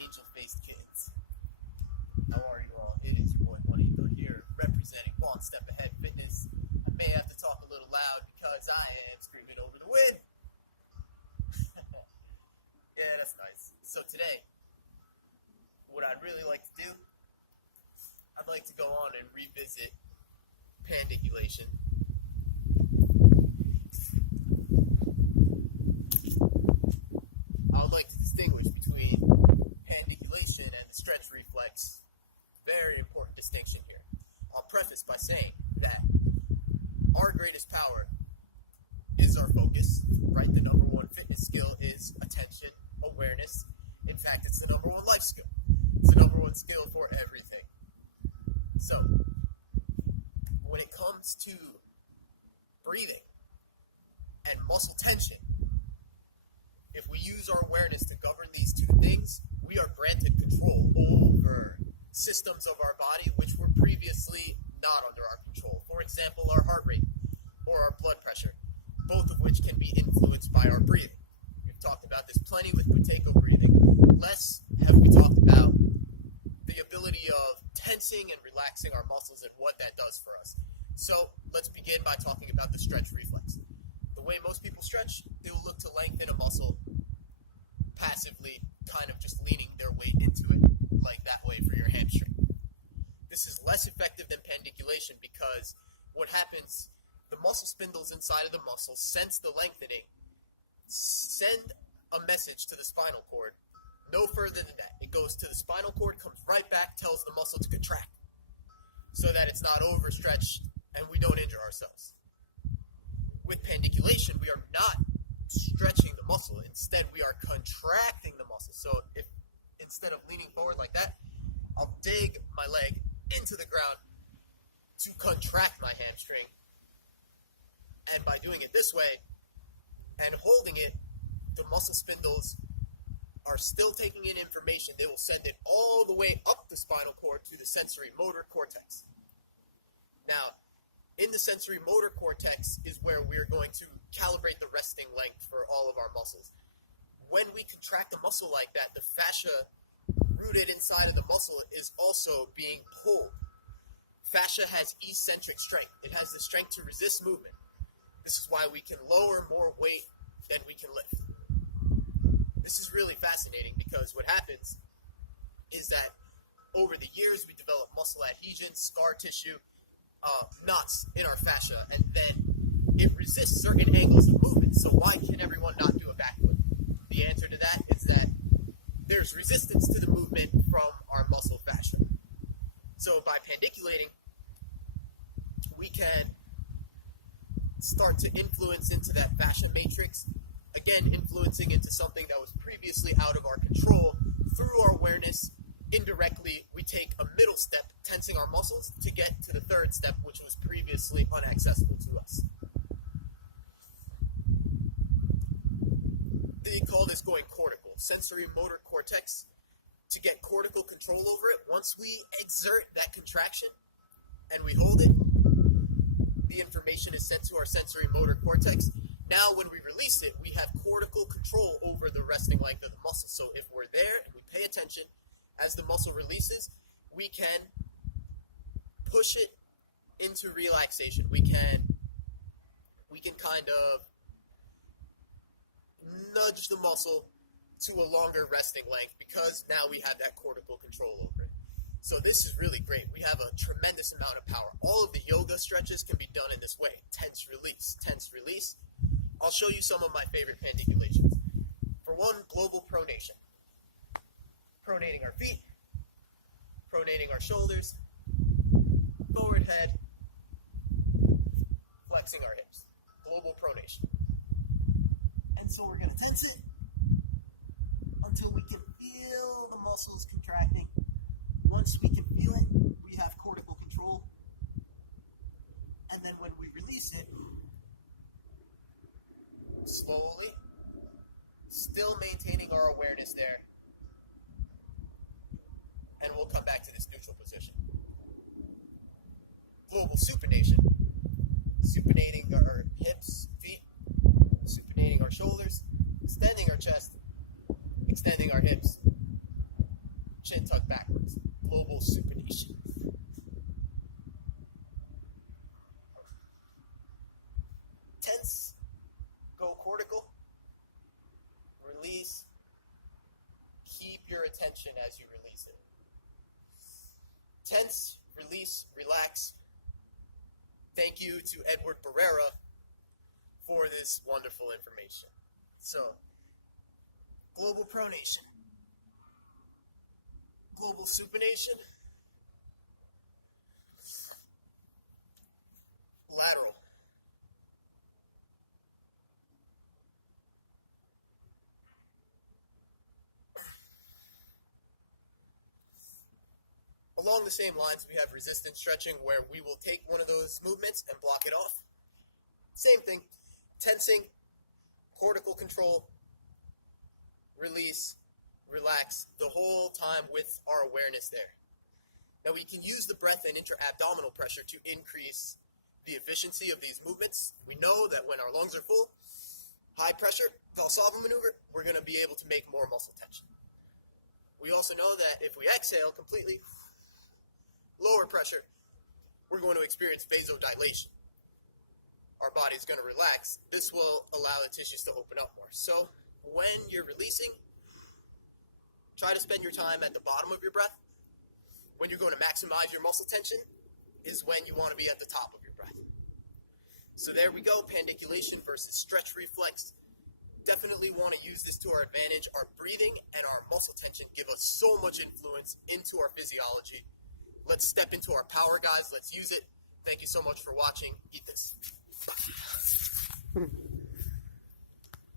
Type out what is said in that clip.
angel-faced kids. How are you all? It is your boy Juanito here, representing One Step Ahead Fitness. I may have to talk a little loud because I am screaming over the wind. Yeah, that's nice. So today, what I'd really like to do, I'd like to go on and revisit pandiculation. I would like to distinguish between pandiculation and the stretch reflex. Very important distinction here. I'll preface by saying that our greatest power is our focus, right? The number one fitness skill is attention, awareness. In fact, it's the number one life skill. It's the number one skill for everything. So, when it comes to breathing and muscle tension, if we use our awareness to govern these two things, we are granted control over systems of our body which were previously not under our control. For example, our heart rate or our blood pressure, both of which can be influenced by our breathing. We've talked about this plenty with Cortical breathing. Less have we talked about the ability of tensing and relaxing our muscles and what that does for us. So let's begin by talking about the stretch reflex. The way most people stretch, they'll look to lengthen a muscle passively, kind of just leaning their weight into it, like that way for your hamstring. This is less effective than pandiculation because what happens, the muscle spindles inside of the muscle sense the lengthening, send a message to the spinal cord. No further than that. It goes to the spinal cord, comes right back, tells the muscle to contract so that it's not overstretched and we don't injure ourselves. With pandiculation, we are not stretching the muscle. Instead, we are contracting the muscle. So if instead of leaning forward like that, I'll dig my leg into the ground to contract my hamstring. And by doing it this way and holding it, the muscle spindles are still taking in information. They will send it all the way up the spinal cord to the sensory motor cortex. Now, in the sensory motor cortex is where we're going to calibrate the resting length for all of our muscles. When we contract a muscle like that, the fascia rooted inside of the muscle is also being pulled. Fascia has eccentric strength. It has the strength to resist movement. This is why we can lower more weight than we can lift. This is really fascinating because what happens is that over the years we develop muscle adhesion, scar tissue, knots in our fascia, and then it resists certain angles of movement. So why can everyone not do a backflip? The answer to that is that there's resistance to the movement from our muscle fascia. So by pandiculating, we can start to influence into that fascia matrix, again influencing into something that was previously out of our control. Through our awareness, indirectly, we take a middle step, tensing our muscles, to get to the third step, which was previously inaccessible to us. They call this going cortical, sensory motor cortex. To get cortical control over it, once we exert that contraction and we hold it, the information is sent to our sensory motor cortex. Now when we release it, we have cortical control over the resting length of the muscle. So if we're there and we pay attention, as the muscle releases, we can push it into relaxation. We can kind of nudge the muscle to a longer resting length because now we have that cortical control over it. So this is really great. We have a tremendous amount of power. All of the yoga stretches can be done in this way. Tense, release, tense, release. I'll show you some of my favorite pandiculations. For one, global pronation. Pronating our feet, pronating our shoulders, forward head, flexing our hips. Global pronation. And so we're going to tense it until we can feel the muscles contracting. Once we can feel it, we have cortical control. And then when we release it, slowly, still maintaining our awareness there, and we'll come back to this neutral position. Global supination. Supinating our hips, feet, supinating our shoulders, extending our chest, extending our hips, Tense, go cortical, release, keep your attention as you release it. Tense, release, relax. Thank you to Edward Barrera for this wonderful information. So, global pronation, global supination, lateral, along the same lines, we have resistance stretching, where we will take one of those movements and block it off. Same thing, tensing, cortical control, release, relax, the whole time with our awareness there. Now we can use the breath and intra-abdominal pressure to increase the efficiency of these movements. We know that when our lungs are full, high pressure, Valsalva maneuver, we're going to be able to make more muscle tension. We also know that if we exhale completely, lower pressure, we're going to experience vasodilation. Our body's going to relax. This will allow the tissues to open up more. So when you're releasing, try to spend your time at the bottom of your breath. When you're going to maximize your muscle tension is when you want to be at the top of your breath. So there we go, pandiculation versus stretch reflex. Definitely want to use this to our advantage. Our breathing and our muscle tension give us so much influence into our physiology. Let's step into our power, guys. Let's use it. Thank you so much for watching. Eat this.